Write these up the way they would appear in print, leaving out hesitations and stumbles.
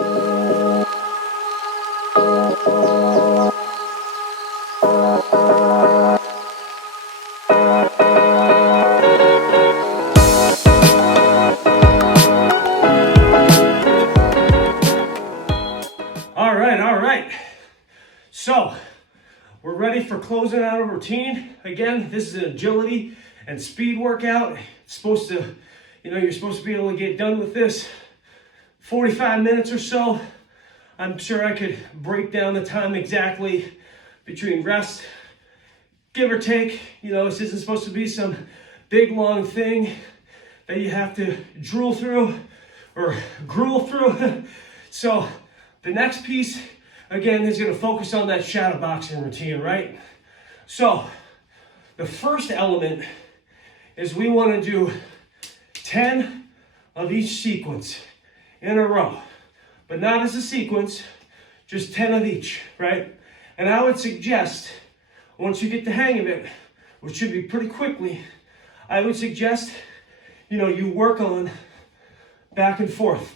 All right. So we're ready for closing out a routine. Again, this is an agility and speed workout. It's supposed to, you're supposed to be able to get done with this 45 minutes or so. I'm sure I could break down the time exactly between rest, give or take. This isn't supposed to be some big long thing that you have to drool through or gruel through. So the next piece, again, is going to focus on that shadow boxing routine, right? So the first element is we want to do 10 of each sequence in a row, but not as a sequence, just 10 of each, right? And I would suggest, once you get the hang of it, which should be pretty quickly, I would suggest, you work on back and forth,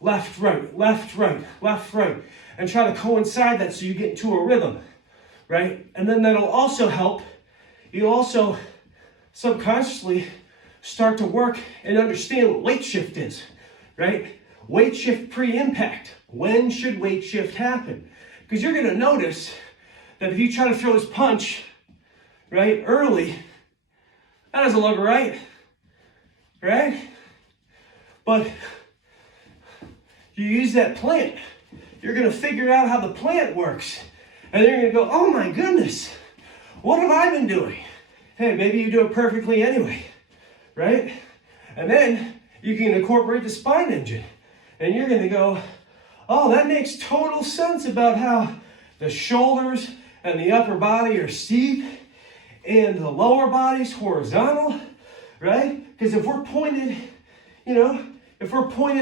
left, right, left, right, left, right, and try to coincide that so you get into a rhythm, right? And then that'll also help. You'll also subconsciously start to work and understand what weight shift is, right? Weight shift pre-impact. When should weight shift happen? Because you're going to notice that if you try to throw this punch, right, early, that doesn't look right? But you use that plant, you're going to figure out how the plant works. And then you're going to go, oh my goodness, what have I been doing? Hey, maybe you do it perfectly anyway, right? And then you can incorporate the spine engine. And you're going to go, oh, that makes total sense about how the shoulders and the upper body are steep and the lower body's horizontal, right? Because if we're pointed,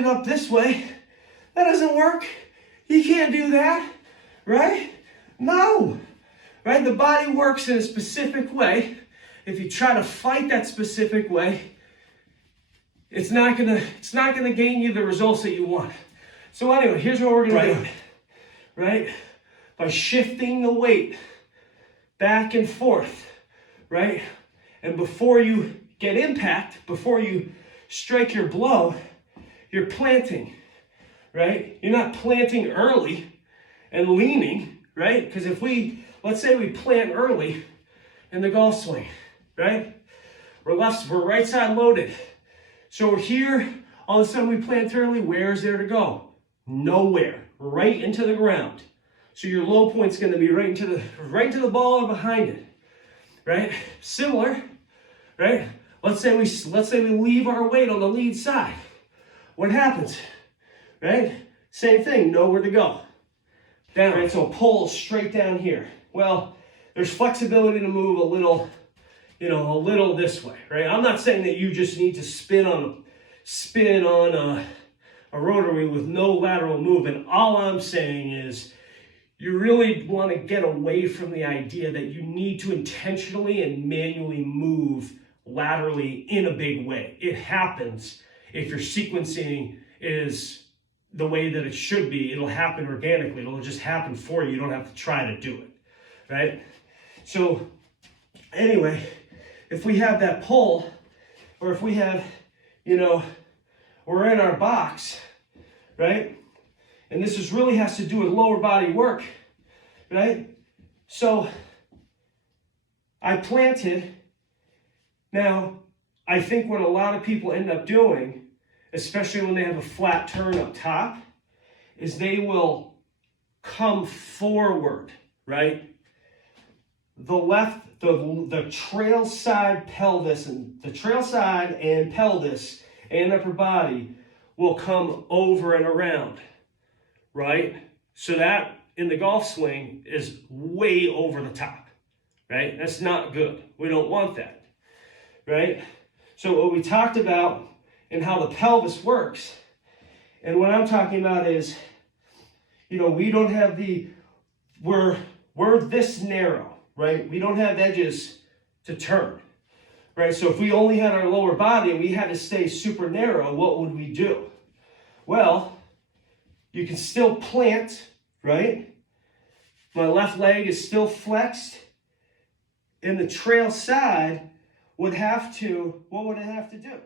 up this way, that doesn't work. You can't do that, right? No, right? The body works in a specific way. If you try to fight that specific way, it's not gonna gain you the results that you want. So anyway, here's what we're gonna do, right? By shifting the weight back and forth, right? And before you get impact, before you strike your blow, you're planting, right? You're not planting early and leaning, right? Because let's say we plant early in the golf swing, right? We're right side loaded. So we're here, all of a sudden we plant early, where's there to go? Nowhere, right into the ground. So your low point's gonna be right into the ball or behind it, right? Similar, right? Let's say we leave our weight on the lead side. What happens, right? Same thing, nowhere to go. Down, right? So pull straight down here. Well, there's flexibility to move a little this way, right? I'm not saying that you just need to spin on a rotary with no lateral movement. All I'm saying is you really want to get away from the idea that you need to intentionally and manually move laterally in a big way. It happens if your sequencing is the way that it should be. It'll happen organically. It'll just happen for you. You don't have to try to do it, right? So anyway, if we have that pull, or if we have, we're in our box, right? And this really has to do with lower body work, right? So I planted. Now, I think what a lot of people end up doing, especially when they have a flat turn up top, is they will come forward, right? The trail side pelvis and pelvis and upper body will come over and around, right? So that in the golf swing is way over the top, right? That's not good. We don't want that, right? So what we talked about and how the pelvis works, and what I'm talking about is, we don't have we're this narrow, right? We don't have edges to turn, right? So if we only had our lower body and we had to stay super narrow, what would we do? Well, You can still plant, right? My left leg is still flexed. And the trail side would have to, what would it have to do?